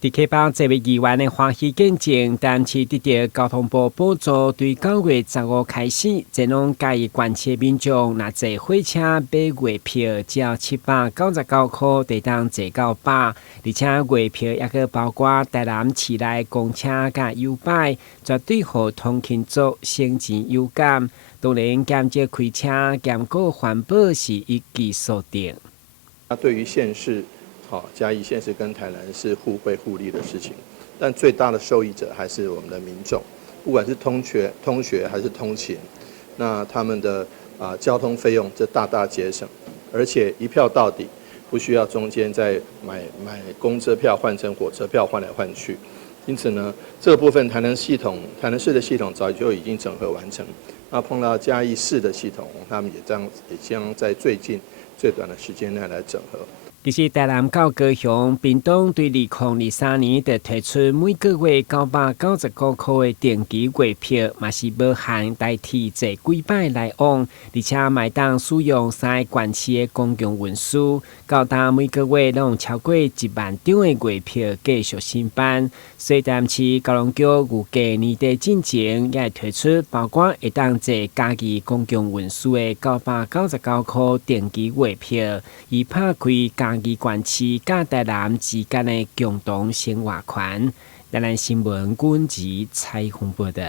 伫确保这位议员的欢喜见证，但是得到交通部补助，对9月15开始，前往嘉义县市的民众，若坐火车买月票，只要799块，就当坐到饱。而且月票也可包括台南市内公车甲优摆，绝对互通勤族省钱有感。当然，减少开车、兼顾环保是一举数得。那对于县市，嘉义县市跟台南是互惠互利的事情，但最大的受益者还是我们的民众，不管是通学还是通勤，那他们的交通费用这大大节省，而且一票到底，不需要中间再买公车票换成火车票换来换去。因此呢，这个部分台南市的系统早就已经整合完成。那碰到嘉义市的系统，他们也将在最短的时间内来整合。其实台南到高雄、屏东对2023年就推出每个月999块的定期月票，嘛是无限代替坐几摆来往，而且买当使用3个县市的公共运输，到达每个月拢超过1万张的月票继续申办。所但市高雄局预计年底进前也会推出包括会当坐家己公共运输的999块定期月票，以拍开嘉义县市甲台南之间的共同生活圈。台南新闻阮子采访报道。